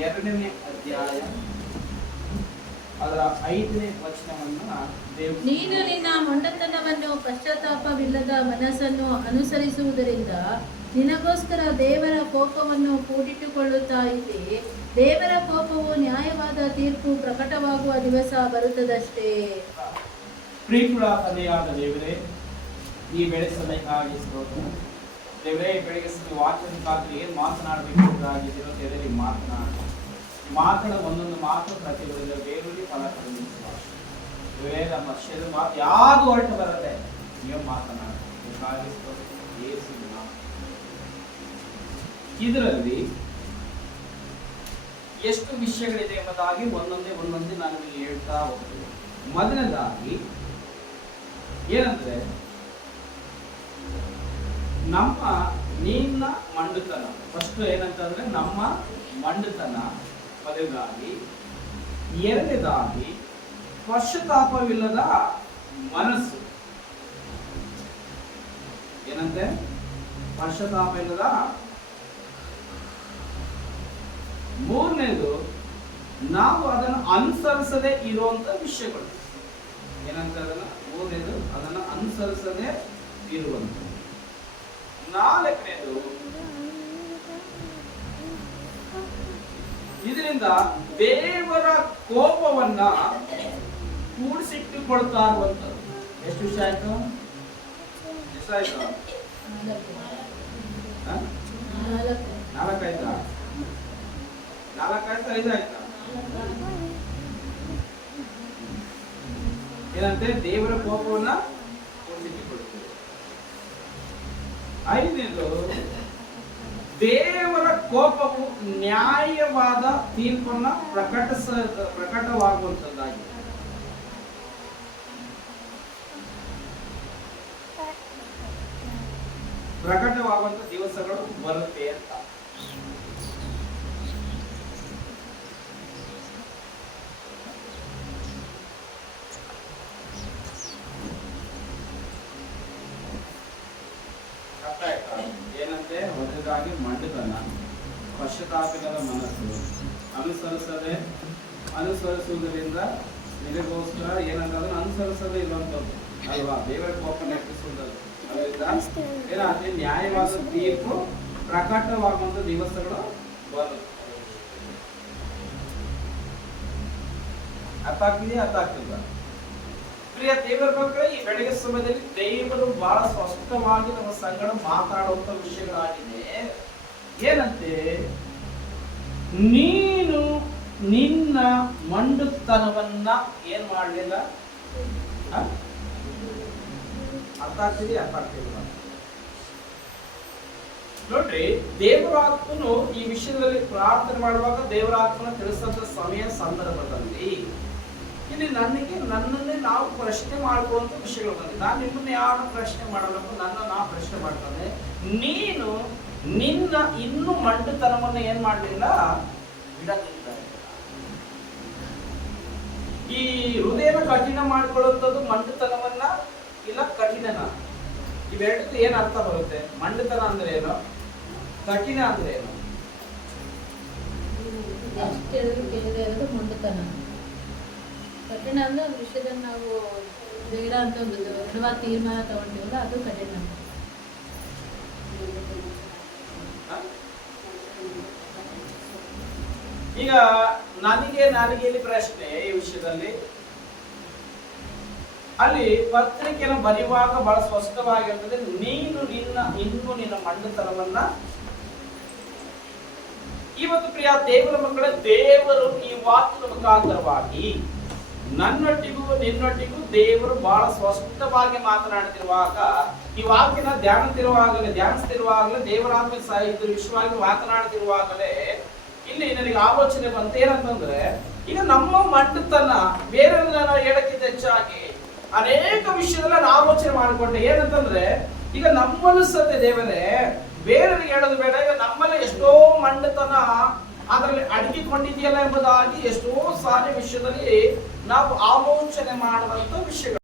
2ನೇ ಅಧ್ಯಾಯ ಅದರ 5ನೇ ವಚನವನ್ನು ನೀನು ನಿನ್ನ ಮೊಂಡತನವನ್ನು ಪಶ್ಚಾತ್ತಾಪವಿಲ್ಲದ ಮನಸ್ಸನ್ನು ಅನುಸರಿಸುವುದರಿಂದ ನಿನಗೋಸ್ಕರ ದೇವರ ಕೋಪವನ್ನು ಕೂಡಿಟ್ಟುಕೊಳ್ಳುತ್ತಾ ಇದ್ದೆ. ದೇವರ ಕೋಪವು ನ್ಯಾಯವಾದ ತೀರ್ಪು ಪ್ರಕಟವಾಗುವ ದಿವಸ ಬರುತ್ತದಷ್ಟೇ. ಪ್ರೀತಿಯುಳ್ಳ ತಂದೆಯಾದ ದೇವರೇ, ಈ ಬೆಳೆ ಸಮಯಕ್ಕಾಗಿ ಸ್ತೋತ್ರ. ದೇವರೇ, ಬೆಳಗ್ಗೆ ವಾಕ್ಯಕ್ಕಾಗಿ ಏನು ಮಾತನಾಡಬೇಕಾಗಿದ್ದೀರೋ ದೇವರಲ್ಲಿ ಮಾತನಾಡ ಒಂದೊಂದು ಮಾತು ಪ್ರತಿಯೊಂದು ಬೇರೂರಿ ಫಲ ಕಲಿಸುವ ದೇವರೇ, ನಮ್ಮ ಶರೀರ ಮಾತು ಯಾವುದು ಹೊರಟು ಬರುತ್ತೆ ನೀವು ಮಾತನಾಡಿ ಇದರಲ್ಲಿ ಎಷ್ಟು ವಿಷಯಗಳಿದೆ ಎಂಬುದಾಗಿ ಒಂದೊಂದೇ ನಾನು ಹೇಳ್ತಾ ಹೋಗ್ತೀನಿ. ಮೊದಲನೇದಾಗಿ ಏನಂದ್ರೆ, ನಿನ್ನ ಮಂಡುತನ. ಫಸ್ಟ್ ಏನಂತಂದ್ರೆ ನಮ್ಮ ಮಂಡುತನ ಮೊದಲನೇದಾಗಿ. ಎರಡನೇದಾಗಿ ಪಶ್ಚಾತ್ತಾಪವಿಲ್ಲದ ಮನಸ್ಸು. ಏನಂತೆ? ಪಶ್ಚಾತ್ತಾಪ ಇಲ್ಲದ. ಮೂರನೇದು ನಾವು ಅದನ್ನು ಅನುಸರಿಸದೆ ಇರುವಂತ ವಿಷಯಗಳು. ಏನಂತ? ಮೂರನೇದು ಅದನ್ನು ಅನುಸರಿಸದೆ ಇರುವಂತ. ನಾಲ್ಕನೇದು ಇದರಿಂದ ದೇವರ ಕೋಪವನ್ನ ಕೂಡಿಸಿಟ್ಟುಕೊಳ್ತಾ ಇರುವಂಥದ್ದು. ಎಷ್ಟು ವಿಷಯ ಆಯ್ತು? ಎಷ್ಟಾಯ್ತು? 4 ಆಯ್ತಾ? 4 ಆಯ್ತಾ? 5 ಆಯ್ತಾ? ಏನಂತೆ? ದೇವರ ಕೋಪವನ್ನ ಕೂಡಿಸಿಟ್ಟುಕೊಳ್ಳುತ್ತದೆ. 5ನೇದು ದೇವರ ಕೋಪವು ನ್ಯಾಯವಾದ ತೀರ್ಪನ್ನ ಪ್ರಕಟವಾಗುವಂತದ್ದಾಗಿದೆ. ಪ್ರಕಟವಾಗುವಂತ ದಿವಸಗಳು ಬರುತ್ತೆ ಅಂತ. ಏನಂತೆ? ಮೊದಲಾಗಿ ಮಂಡುತನ, ಪಶ್ಚಾತ್ತಾಪದ ಮನಸ್ಸು, ಅನುಸರಿಸುವುದರಿಂದ ನಿನಗೋಸ್ಕರ ಏನಂತ ಅದನ್ನು ಅನುಸರಿಸದೇ ಇರುವಂತದ್ದು ಅಲ್ವಾ? ದೇವರ ಕೋಪನ ಹೆಚ್ಚಿಸುವುದಲ್ಲ. ಅದರಿಂದ ಏನಾದ್ರೆ ನ್ಯಾಯವಾದ ತೀರ್ಪು ಪ್ರಕಟವಾಗುವಂತ ದಿವಸಗಳು ಬರುತ್ತೆ. ಅರ್ಥ ಆಗ್ತಿದೆಯಾ? ಅರ್ಥ ಆಗ್ತಿಲ್ಲ? ಪ್ರಿಯ ದೇವರ ಮಕ್ಕಳೇ, ಈ ಬೆಳಗ್ಗೆ ಸಮಯದಲ್ಲಿ ದೇವರು ಬಹಳ ಸ್ಪಷ್ಟವಾಗಿ ನಮ್ಮ ಸಂಗಡ ಮಾತಾಡುವಂತ ವಿಷಯಗಳಾಗಿದೆ. ಏನಂತೆ? ನೀನು ನಿನ್ನ ಮಂಡುತನವನ್ನ ಏನ್ ಮಾಡಲಿಲ್ಲ. ಅರ್ಥ ಆಗ್ತಿದೆಯಾ? ಅರ್ಥ ಆಗ್ತಿಲ್ಲ? ನೋಡ್ರಿ, ದೇವರಾತ್ಮನು ಈ ವಿಷಯದಲ್ಲಿ ಪ್ರಾರ್ಥನೆ ಮಾಡುವಾಗ ದೇವರಾತ್ಮನ ತಿಳಿಸಂತ ಸಮಯ ಸಂದರ್ಭದಲ್ಲಿ ಇಲ್ಲಿ ನನ್ನನ್ನೇ ನಾವು ಪ್ರಶ್ನೆ ಮಾಡ್ಕೊಳ್ಳುವಂತ ವಿಷಯಗಳು ಬಂದಿದೆ. ನಾನು ನಿಮ್ಮನ್ನ ಯಾರು ಪ್ರಶ್ನೆ ಮಾಡಬೇಕು? ನಾ ಪ್ರಶ್ನೆ ಮಾಡ್ತಾನೆ. ನೀನು ನಿನ್ನ ಇನ್ನೂ ಮಂಡುತನವನ್ನ ಏನ್ ಮಾಡಲಿಲ್ಲ, ಬಿಡಲಿಲ್ಲ. ಈ ಹೃದಯನ ಕಠಿಣ ಮಾಡ್ಕೊಳ್ಳುವಂಥದ್ದು ಮಂಡುತನವನ್ನ ಇಲ್ಲ ಕಠಿಣನ. ಇವೆರಡಕ್ಕೆ ಏನ್ ಅರ್ಥ ಬರುತ್ತೆ? ಮಂಡುತನ ಅಂದ್ರೆ ಏನು? ಕಠಿಣ ಅಂದ್ರೆ ಏನು? ಮಂಡುತನ. ಕಠಿಣ ಅಂದ್ರೆ ಒಂದು ವಿಷಯದಲ್ಲಿ ನಾವು ಬೇಡ ಅಂತ ಒಂದು ದೃಢವಾದ ತೀರ್ಮಾನ ತಗೊಂಡಿವಲ್ಲ, ಅದು ಕಠಿಣ. ಈಗ ನನಗೆ ಇಲ್ಲಿ ಪ್ರಶ್ನೆ ಈ ವಿಷಯದಲ್ಲಿ. ಅಲ್ಲಿ ಪತ್ರಿಕೆಯನ್ನು ಬರೆಯುವಾಗ ಬಹಳ ಸ್ಪಷ್ಟವಾಗಿರ್ತದೆ, ನೀನು ನಿನ್ನ ಮಂಡುತನವನ್ನ. ಇವತ್ತು ಪ್ರಿಯ ದೇವರ ಮಕ್ಕಳೇ, ದೇವರು ಈ ವಾಕ್ಯದ ಮುಖಾಂತರವಾಗಿ ನನ್ನೊಟ್ಟಿಗೂ ನಿನ್ನೊಟ್ಟಿಗೂ ದೇವರು ಬಹಳ ಸ್ಪಷ್ಟವಾಗಿ ಮಾತನಾಡುತ್ತಿರುವಾಗ, ಈ ವಾಕ್ಯನ ಧ್ಯಾನಿಸ್ತಿರುವಾಗಲೇ ದೇವರಾತ್ಮ ಇದ್ರ ವಿಷಯವಾಗಿ ಮಾತನಾಡುತ್ತಿರುವಾಗಲೇ ಇಲ್ಲಿ ನನಗೆ ಆಲೋಚನೆ ಬಂತ. ಏನಂತಂದ್ರೆ, ಈಗ ನಮ್ಮ ಮಂಡುತನ ಬೇರೆ ಹೇಳಕ್ಕಿಂತ ಹೆಚ್ಚಾಗಿ ಅನೇಕ ವಿಷಯದಲ್ಲಿ ನಾನು ಆಲೋಚನೆ ಮಾಡಿಕೊಂಡೆ. ಏನಂತಂದ್ರೆ, ಈಗ ನಮ್ಮನ್ನು ಸತ್ಯ ದೇವರೇ ಬೇರೆಯವರಿಗೆ ಹೇಳೋದು ಬೇಡ, ಈಗ ನಮ್ಮಲ್ಲಿ ಎಷ್ಟೋ ಮಂಡುತನ ಅದರಲ್ಲಿ ಅಡಗಿಕೊಂಡಿದೆಯಲ್ಲ ಎಂಬುದಾಗಿ ಎಷ್ಟೋ ಸಾರಿ ವಿಷಯದಲ್ಲಿ ನಾವು ಆಲೋಚನೆ ಮಾಡುವಂತ ವಿಷಯಗಳು.